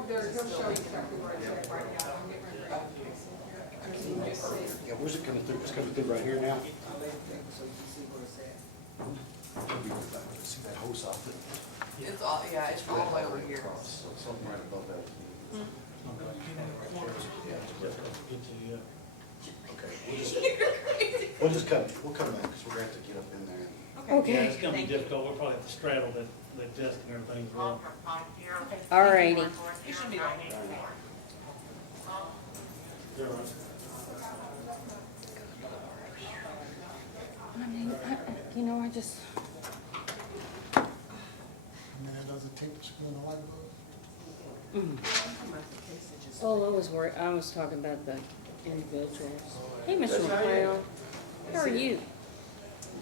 over there, he'll show you exactly where it's at right now. I'm getting ready to fix it. You can just see. Yeah, where's it coming through? It's coming through right here now. See that hose off it? It's all, yeah, it's all the way over here. Something right above that. Okay, we'll just cut, we'll come back, because we're gonna have to get up in there. Yeah, Okay, it's gonna be Thank you. difficult, we'll probably have to straddle the desk and everything as well. alrighty. You should be right here. You're right. I mean, you know, I just, And then there's a tablespoon of light bulb. oh, I was talking about the individuals. Hey, Mr. McLeod, how are you?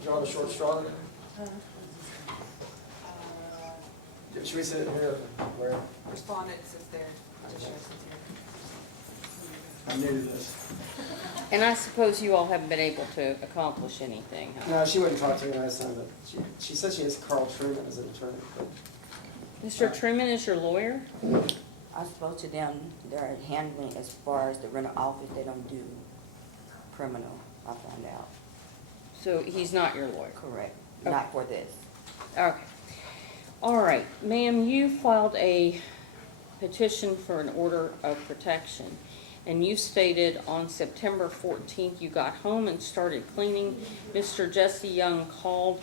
Draw the short straw there. Should we sit here? Where? Respondents is there. Petitioners is here. I'm new to this. And I suppose you all haven't been able to accomplish anything, huh? No, she wouldn't talk to me last time, but she said she has Karl Truman as an attorney. But Mr. Truman is your lawyer? I spoke to them, they're handling as far as the rental office, they don't do criminal, I found out. So he's not your lawyer? Correct, Okay. not for this. Okay. All right, ma'am, you filed a petition for an order of protection. And you stated on September 14th, you got home and started cleaning. Mr. Jesse Young called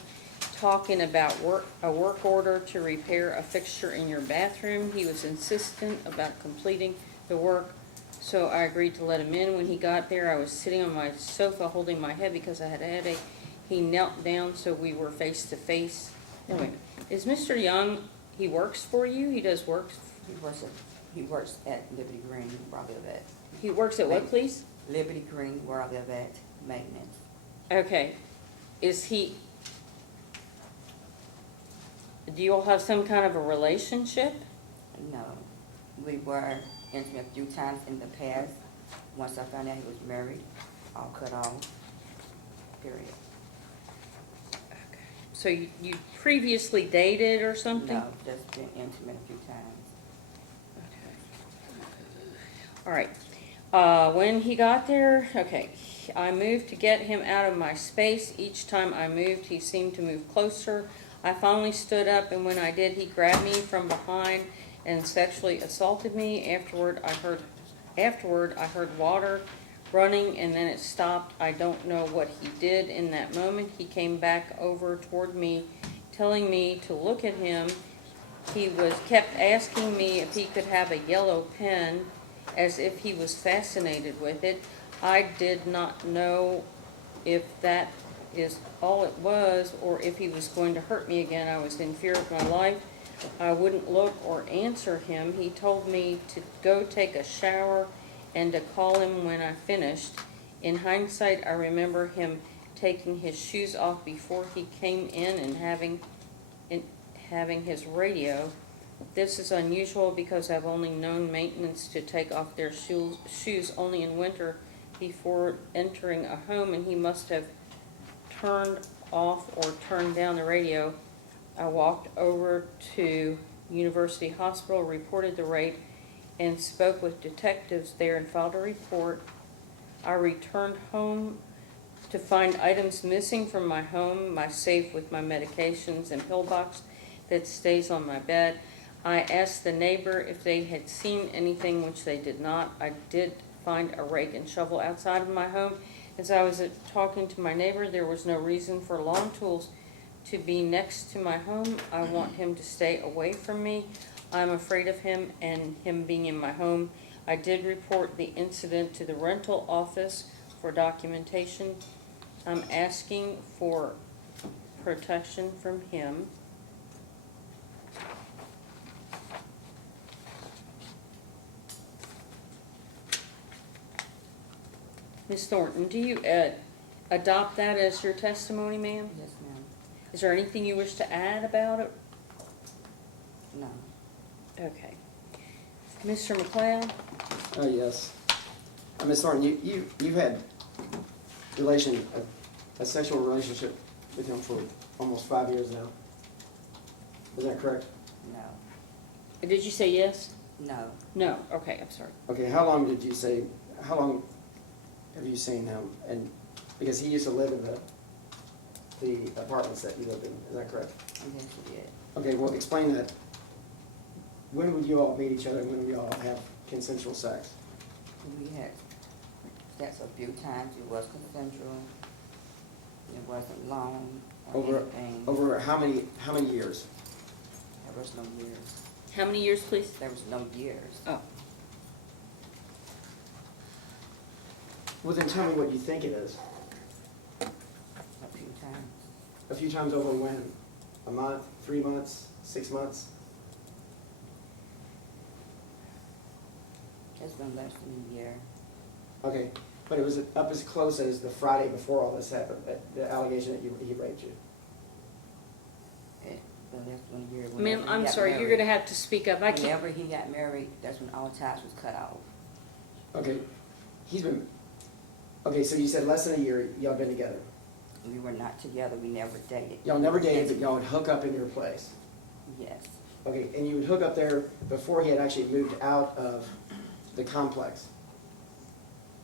talking about a work order to repair a fixture in your bathroom. He was insistent about completing the work, so I agreed to let him in. When he got there, I was sitting on my sofa holding my head because I had a headache. He knelt down so we were face to face. No, wait, is Mr. Young, he works for you? He does work? He works at Liberty Green, where I live at. He works at what, please? Liberty Green, where I live at, maintenance. Okay. Is he, do you all have some kind of a relationship? No, we were intimate a few times in the past. Once I found out he was married, all cut off, period. So you previously dated or something? No, just been intimate a few times. Okay. All right. When he got there, okay, I moved to get him out of my space. Each time I moved, he seemed to move closer. I finally stood up, and when I did, he grabbed me from behind and sexually assaulted me. Afterward, I heard water running, and then it stopped. I don't know what he did in that moment. He came back over toward me, telling me to look at him. He kept asking me if he could have a yellow pen, as if he was fascinated with it. I did not know if that is all it was, or if he was going to hurt me again. I was in fear of my life. I wouldn't look or answer him. He told me to go take a shower and to call him when I finished. In hindsight, I remember him taking his shoes off before he came in and having his radio. This is unusual because I've only known maintenance to take off their shoes only in winter before entering a home, and he must have turned off or turned down the radio. I walked over to University Hospital, reported the rape, and spoke with detectives there and filed a report. I returned home to find items missing from my home, my safe with my medications and pill box that stays on my bed. I asked the neighbor if they had seen anything, which they did not. I did find a rake and shovel outside of my home. As I was talking to my neighbor, there was no reason for lawn tools to be next to my home. I want him to stay away from me. I'm afraid of him and him being in my home. I did report the incident to the rental office for documentation. I'm asking for protection from him. Ms. Thornton, do you adopt that as your testimony, ma'am? Yes, ma'am. Is there anything you wish to add about it? No. Okay. Mr. McLeod? Oh, yes. Ms. Thornton, you've had a sexual relationship with him for almost 5 years now. Is that correct? No. Did you say yes? No, No, okay, I'm sorry. Okay, how long have you seen him? And, because he used to live in the apartments that you lived in, is that correct? I guess he did. Okay, well, explain that. When would you all meet each other, and when would you all have consensual sex? We had sex a few times, it was consensual, it wasn't long or Over, anything. over how many years? There was no years, How many years, please? there was no years. Oh, Well, then tell me what you think it is. A few times, A few times over when? A month, 3 months, 6 months? it's been less than a year. Okay, but it was up as close as the Friday before all this happened, the allegation that he raped you. It been less than a year. ma'am, Whenever he I'm got sorry, you're married- gonna have to speak up. I can't. Whenever he got married, that's when all ties was cut off. Okay, okay, so you said less than a year, y'all been together. We were not together, we never dated. Y'all never dated, but y'all would hook up in your place. Yes, Okay, and you would hook up there before he had actually moved out of the complex.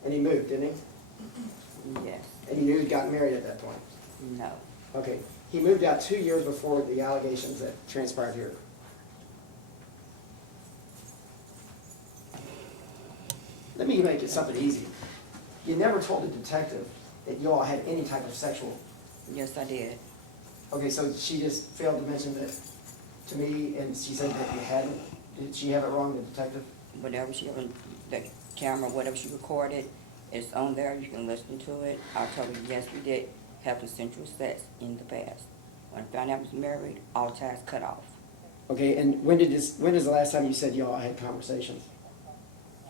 And he moved, didn't he? yes, And you knew he'd gotten married at that point. no, Okay, he moved out 2 years before the allegations that transpired here. Let me make it something easy. You never told the detective that you all had any type of sexual. yes, I did. Okay, so she just failed to mention that to me, and she said that you hadn't. Did she have it wrong, the detective? Whatever she, the camera, whatever she recorded, it's on there, you can listen to it. I told her, yes, we did have consensual sex in the past. When I found out I was married, all ties cut off. Okay, and when is the last time you said y'all had conversations?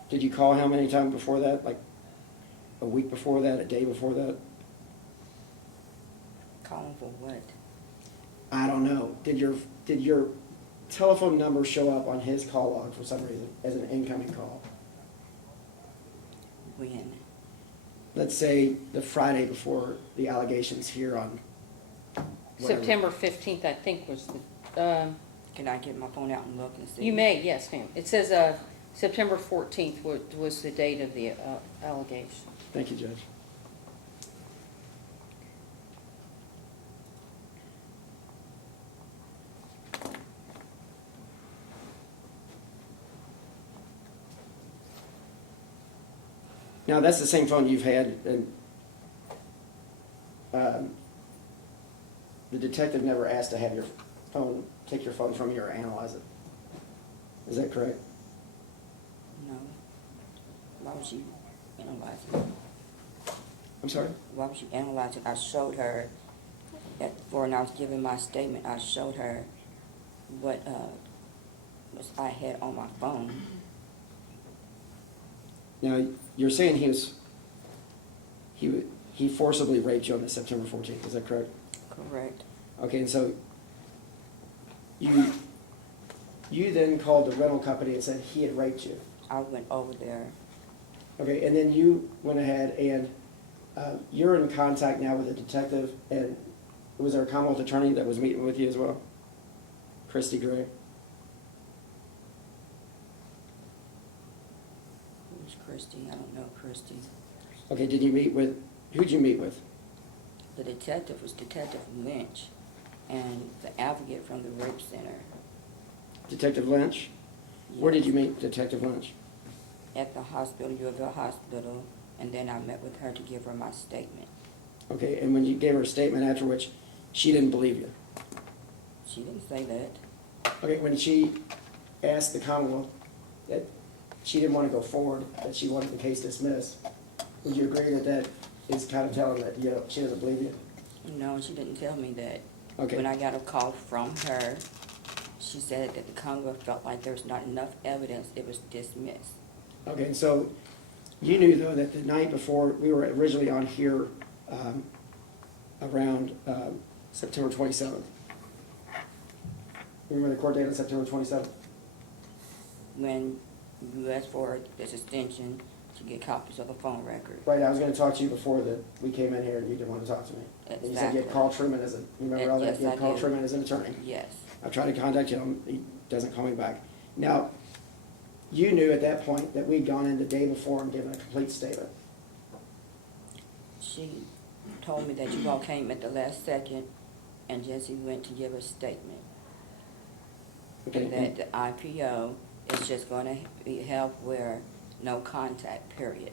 Did you call him any time before that, like a week before that, a day before that? Calling for what? I don't know. Did your telephone number show up on his call log for some reason as an incoming call? When? Let's say the Friday before the allegations here on whatever. September 15th, I think, was the, Can I get my phone out and look and see? you may, yes, ma'am. It says, September 14th was the date of the allegation. Thank you, Judge. Now, that's the same phone you've had, and the detective never asked to have your phone, take your phone from you or analyze it. Is that correct? No. Why would she analyze it? I'm sorry? Why would she analyze it? I showed her, when I was giving my statement, I showed her what I had on my phone. Now, you're saying he forcibly raped you on the September 14th, is that correct? Correct. Okay, and so you then called the rental company and said he had raped you. I went over there. Okay, and then you went ahead and you're in contact now with a detective, and was there a Commonwealth attorney that was meeting with you as well? Christy Gray? Who's Christy? I don't know Christy. Okay, did you meet with, who'd you meet with? The detective was Detective Lynch and the advocate from the rape center. Detective Lynch? Where did you meet Detective Lynch? At the hospital, U of L hospital, and then I met with her to give her my statement. Okay, and when you gave her a statement after which she didn't believe you? She didn't say that. Okay, when she asked the Commonwealth that she didn't want to go forward, that she wanted the case dismissed, would you agree that that is kind of telling that, you know, she doesn't believe you? No, she didn't tell me that. Okay. When I got a call from her, she said that the Commonwealth felt like there was not enough evidence, it was dismissed. Okay, and so you knew, though, that the night before, we were originally on here around September 27th. Remember the court date on September 27th? When you asked for this extension to get copies of the phone record. Right, I was going to talk to you before we came in here, and you didn't want to talk to me. And you said you had Exactly. Karl Truman as a, you remember all that? Yes, You had I Karl do. Truman as an attorney. Yes. I've tried to contact him, he doesn't call me back. Now, you knew at that point that we'd gone in the day before and given a complete statement. She told me that you all came at the last second and Jesse went to give a statement. Okay, And that the IPO is just gonna be held where no contact, period.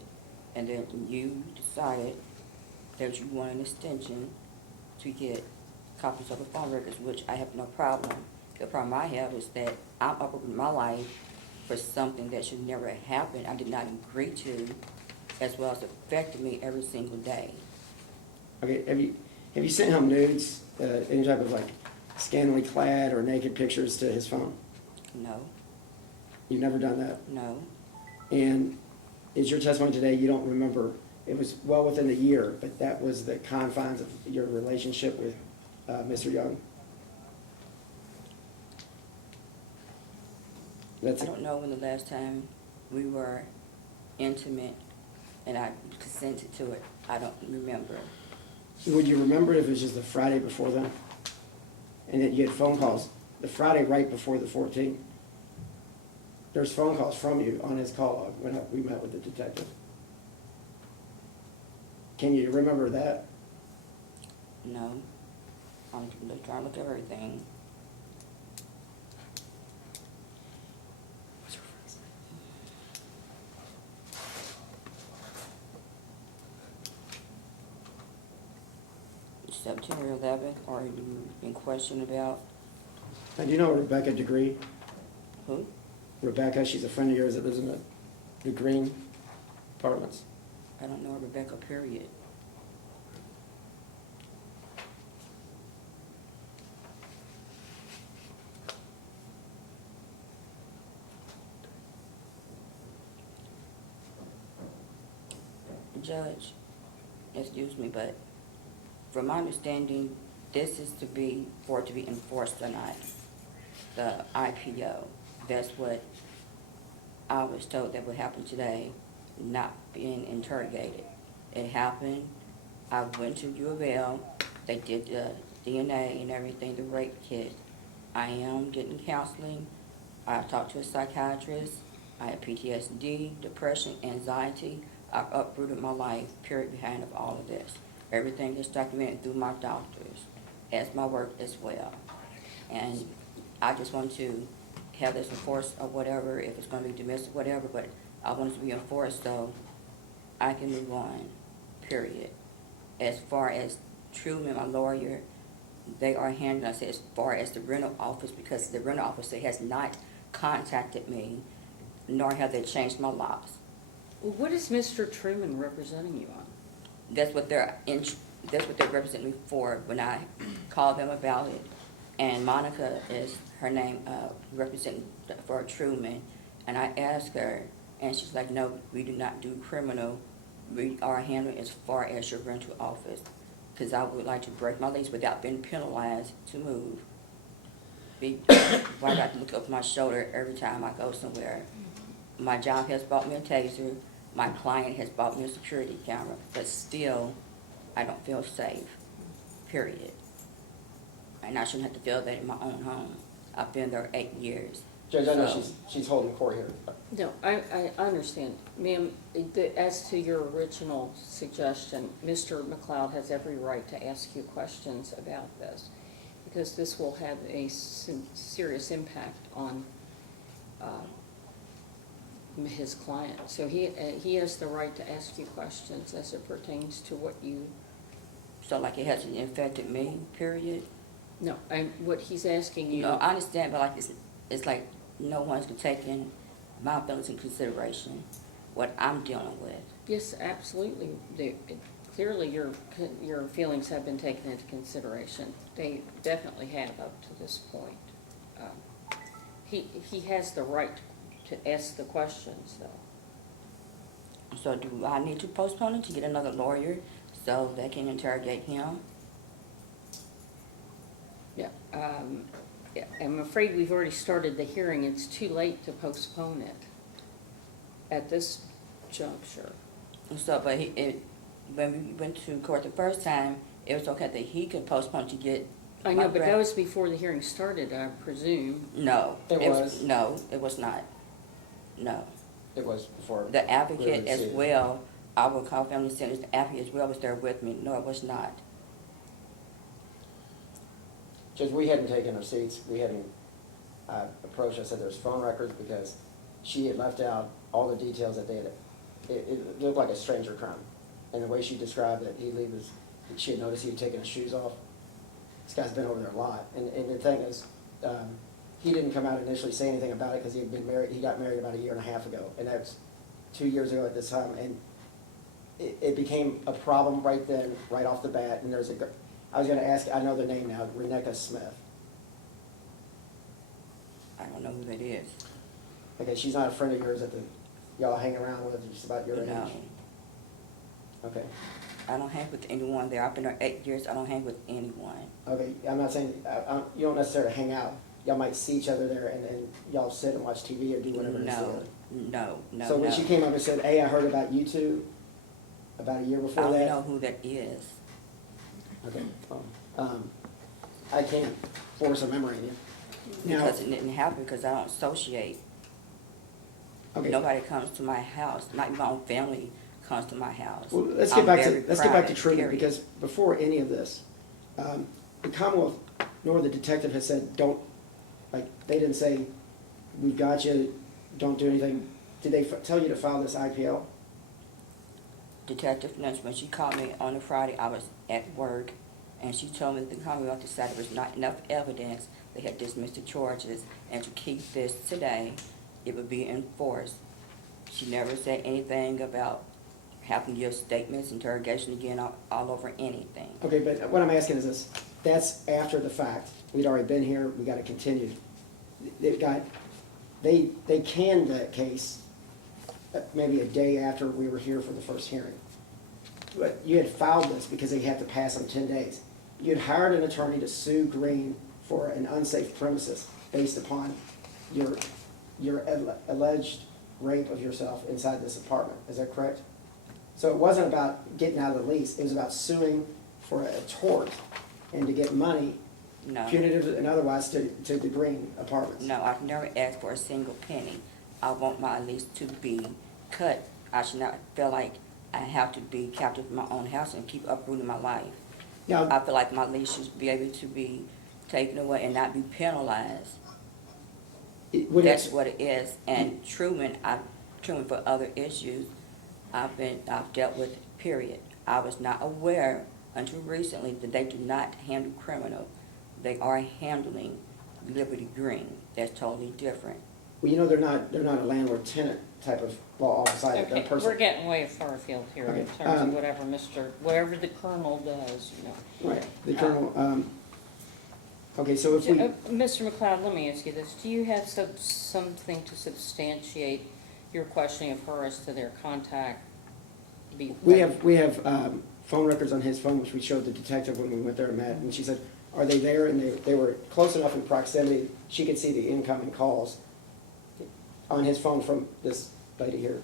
And then you decided that you want an extension to get copies of the phone records, which I have no problem. The problem I have is that I'm up with my life for something that should never happen. I did not agree to, as well as affecting me every single day. Okay, have you sent him nudes, any type of like scantily clad or naked pictures to his phone? No, You've never done that? no, And is your testimony today, you don't remember, it was well within the year, but that was the confines of your relationship with Mr. Young? That's I don't know when the last time we were intimate and I consented to it. I don't remember. Would you remember if it was just the Friday before then? And that you had phone calls, the Friday right before the 14th? There's phone calls from you on his call log when we met with the detective. Can you remember that? No. I'm just trying to look at everything. September 11th, are you in question about Now, do you know Rebecca DeGree? who? Rebecca, she's a friend of yours that lives in the Green Apartments. I don't know Rebecca, period. Judge, excuse me, but from my understanding, this is for it to be enforced tonight, the IPO. That's what I was told that would happen today, not being interrogated. It happened, I went to U of L, they did the DNA and everything, the rape kit. I am getting counseling, I talked to a psychiatrist, I have PTSD, depression, anxiety. I've uprooted my life, period, behind of all of this. Everything is documented through my doctors, as my work as well. And I just want to have this enforced or whatever, if it's gonna be dismissed or whatever, but I want it to be enforced so I can move on, period. As far as Truman, my lawyer, they are handling, I said, as far as the rental office, because the rental officer has not contacted me, nor have they changed my locks. Well, what is Mr. Truman representing you on? That's what they're representing me for when I call them about it. And Monica is her name, representing for Truman. And I asked her, and she's like, no, we do not do criminal. We are handling as far as your rental office. Because I would like to break my lease without being penalized to move. I got to look over my shoulder every time I go somewhere. My job has bought me a taser. My client has bought me a security camera, but still, I don't feel safe, period. And I shouldn't have to feel that in my own home. I've been there 8 years. Judge, I know So- she's holding court here. No, I understand. Ma'am, as to your original suggestion, Mr. McLeod has every right to ask you questions about this, because this will have a serious impact on his client. So he has the right to ask you questions as it pertains to what you, So like it hasn't infected me, period? no, what he's asking you. No, I understand, but like it's like no one's taking my feelings in consideration, what I'm dealing with. Yes, absolutely. Clearly, your feelings have been taken into consideration. They definitely have up to this point. He has the right to ask the questions, though. So do I need to postpone it to get another lawyer so they can interrogate him? Yeah, yeah, I'm afraid we've already started the hearing. It's too late to postpone it at this juncture. So, but when we went to court the first time, it was okay that he could postpone to get. I my know, but grand- that was before the hearing started, I presume. No. It was. No, it was not. No. It was before. The advocate we as were to see it. well, I will call family centers, the advocate as well was there with me. No, it was not. Judge, we hadn't taken our seats, we hadn't approached, I said there's phone records because she had left out all the details that they had, it looked like a stranger crime. And the way she described it, she had noticed he had taken his shoes off. This guy's been over there a lot. And the thing is, he didn't come out initially say anything about it because he had been married, he got married about 1.5 years ago. And that was 2 years ago at this time. And it became a problem right then, right off the bat. And I was gonna ask, I know the name now, Reneka Smith. I don't know who that is. Okay, she's not a friend of yours y'all hang around with, she's about your age? No. Okay, I don't hang with anyone there. I've been there 8 years. I don't hang with anyone. okay, I'm not saying, you don't necessarily hang out. Y'all might see each other there and y'all sit and watch TV or do whatever it is No, together. no. So when she came up and said, hey, I heard about you two, about a year I before don't that? know who that is. Okay, I can't force a memory in you. Now, Because it didn't happen because I don't associate. okay. Nobody comes to my house. Not even my own family comes to my house. Well, let's I'm get back very to private, Truman, period. because before any of this, the Commonwealth nor the detective has said, they didn't say, we've got you, don't do anything. Did they tell you to file this IPL? Detective Lynch, when she called me on a Friday, I was at work, and she told me that the Commonwealth decided there was not enough evidence. They had dismissed the charges, and to keep this today, it would be enforced. She never said anything about having to give statements, interrogation again, all over anything. Okay, but what I'm asking is this, that's after the fact. We'd already been here, we got it continued. They canned that case maybe a day after we were here for the first hearing. But you had filed this because they had to pass on 10 days. You had hired an attorney to sue Green for an unsafe premises based upon your alleged rape of yourself inside this apartment. Is that correct? So it wasn't about getting out of the lease, it was about suing for a tort and to get money, No. punitive and otherwise, to the Green apartments. No, I've never asked for a single penny. I want my lease to be cut. I should not feel like I have to be captive in my own house and keep uprooting my life. Now, I feel like my lease should be able to be taken away and not be penalized. That's what it is. And Truman for other issues, I've dealt with, period. I was not aware until recently that they do not handle criminal. They are handling Liberty Green. That's totally different. well, they're not a landlord-tenant type of law office either. They're Okay, personal. we're getting way far afield here in Okay, terms of whatever the colonel does, Right, the colonel, okay, so if we, Mr. McLeod, let me ask you this. Do you have something to substantiate your questioning of her as to their contact? we have phone records on his phone, which we showed the detective when we went there and met, and she said, are they there? And they were close enough in proximity, she could see the incoming calls on his phone from this lady here.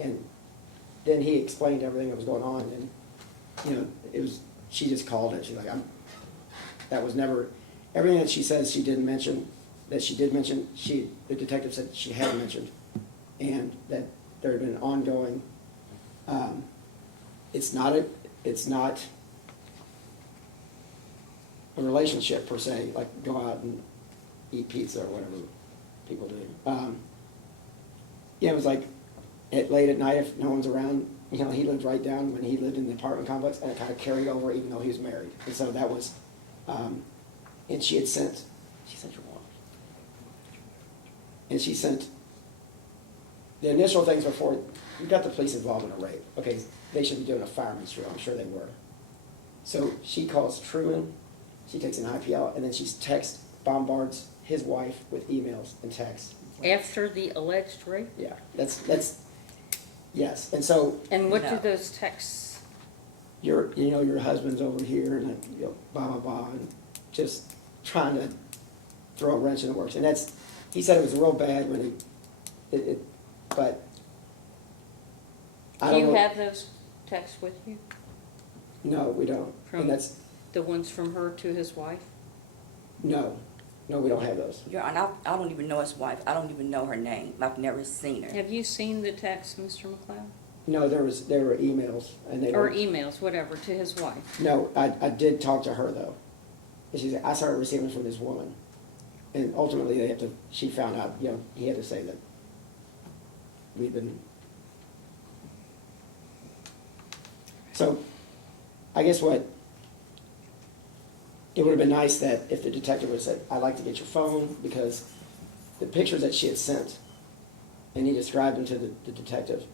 And then he explained everything that was going on, and, she just called it, she's like, that was never, everything that she says she didn't mention, that she did mention, the detective said she had mentioned, and that there had been ongoing, it's not a relationship per se, like go out and eat pizza or whatever people do. It was like late at night if no one's around, he lived right down when he lived in the apartment complex, and it kind of carried over even though he was married. And so that was, and she sent your wallet. And she sent, the initial things before, you got the police involved in a rape. Okay, they should be doing a fireman's drill, I'm sure they were. So she calls Truman, she takes an IPL, and then she bombards his wife with emails and texts. After the alleged rape? Yeah, that's, yes, and so, And what do No. those texts, your husband's over here, and blah, blah, blah, and just trying to throw a wrench in the works. And he said it was real bad when but I do don't you know. have those texts with you? No, we don't. From- And that's, The ones from her to his wife? no. No, we don't have those. Your Honor, I don't even know his wife. I don't even know her name. I've never seen her. Have you seen the text, Mr. McLeod? No, there were emails and they Or were, emails, whatever, to his wife? no, I did talk to her though. And she said, I started receiving from this woman. And ultimately she found out, he had to say that we've been. So, I guess it would have been nice that if the detective would have said, I'd like to get your phone, because the pictures that she had sent, and he described them to the detective,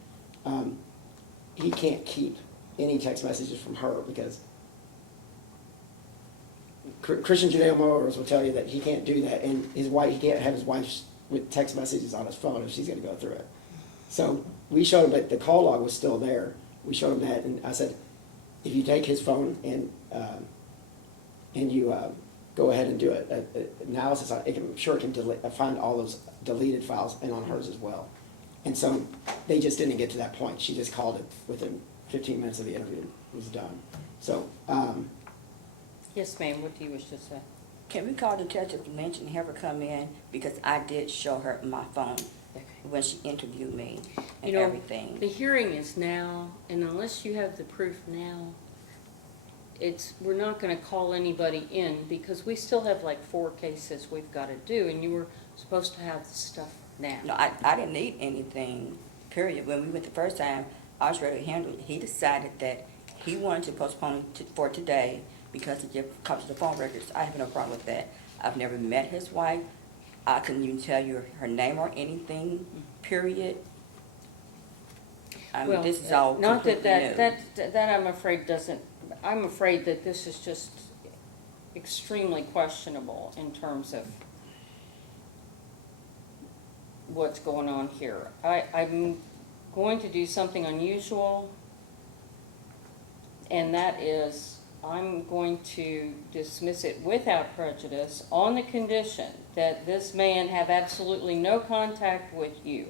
he can't keep any text messages from her, because Christian Judeo morals will tell you that he can't do that, and his wife, he can't have his wife with text messages on his phone if she's going to go through it. So we showed him that the call log was still there. We showed him that, and I said, if you take his phone and you go ahead and do an analysis on it, I'm sure it can find all those deleted files and on hers as well. And so they just didn't get to that point. She just called it within 15 minutes of the interview. It was done. So. Yes, ma'am, what do you wish to say? Can we call Detective Lynch and have her come in? Because I did show her my phone when she interviewed me and everything. The hearing is now, and unless you have the proof now, we're not gonna call anybody in, because we still have like 4 cases we've gotta do, and you were supposed to have the stuff now. No, I didn't need anything, period. When we went the first time, I was ready to handle it. He decided that he wanted to postpone it for today because it comes to the phone records. I have no problem with that. I've never met his wife. I couldn't even tell you her name or anything, period. I mean, this is all not completely new. that I'm afraid I'm afraid that this is just extremely questionable in terms of what's going on here. I'm going to do something unusual, and that is I'm going to dismiss it without prejudice on the condition that this man have absolutely no contact with you.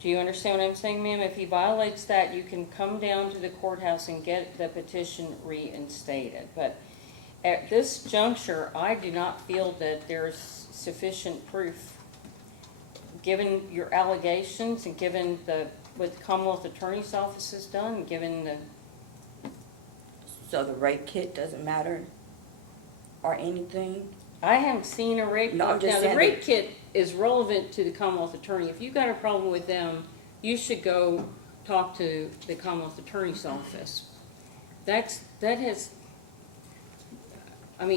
Do you understand what I'm saying, ma'am? If he violates that, you can come down to the courthouse and get the petition reinstated. But at this juncture, I do not feel that there's sufficient proof, given your allegations and given what the Commonwealth Attorney's Office has done, given the... So the rape kit doesn't matter or anything? I haven't seen a rape kit. No, I'm just Now, the saying rape kit is relevant to the Commonwealth Attorney. If you've got a problem with them, you should go talk to the Commonwealth Attorney's Office. The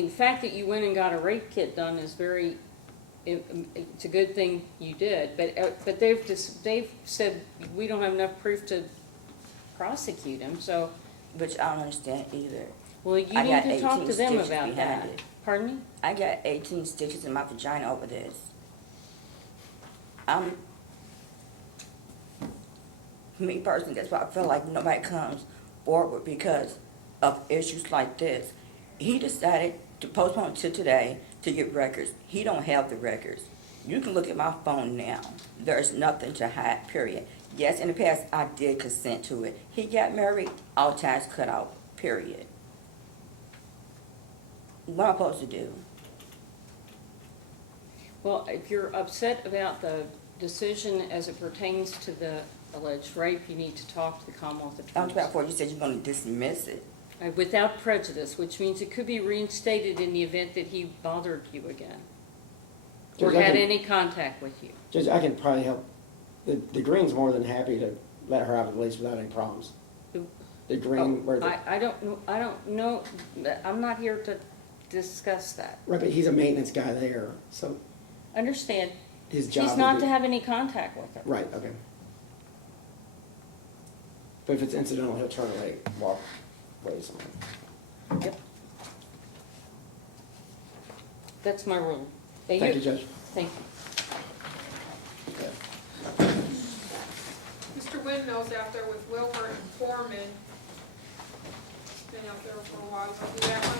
fact that you went and got a rape kit done is it's a good thing you did. But they've said we don't have enough proof to prosecute him. So, Which I don't understand either. well, you I need got to talk 18 to them stitches about behind that. it. Pardon me? I got 18 stitches in my vagina over this. Me personally, that's why I feel like nobody comes forward because of issues like this. He decided to postpone to today to get records. He don't have the records. You can look at my phone now. There's nothing to hide, period. Yes, in the past, I did consent to it. He got married, all ties cut out, period. What am I supposed to do? Well, if you're upset about the decision as it pertains to the alleged rape, you need to talk to the Commonwealth I was Attorney. about you said you're going to dismiss it. Without prejudice, which means it could be reinstated in the event that he bothered you again. Or Judge, had any contact with you. Judge, I can probably help. The Green's more than happy to let her out of the lease without any problems. The Green, where I don't know, I'm not here to discuss that. right, but he's a maintenance guy there, so Understand, his job. he's would not be- to have any contact with her. Right, okay. But if it's incidental, he'll turn away, walk away somewhere. Yep. That's my rule. Thank you, Judge. Thank you. Mr. Windmill's out there with Wilmer and Foreman. Been out there for a while. Go do that one.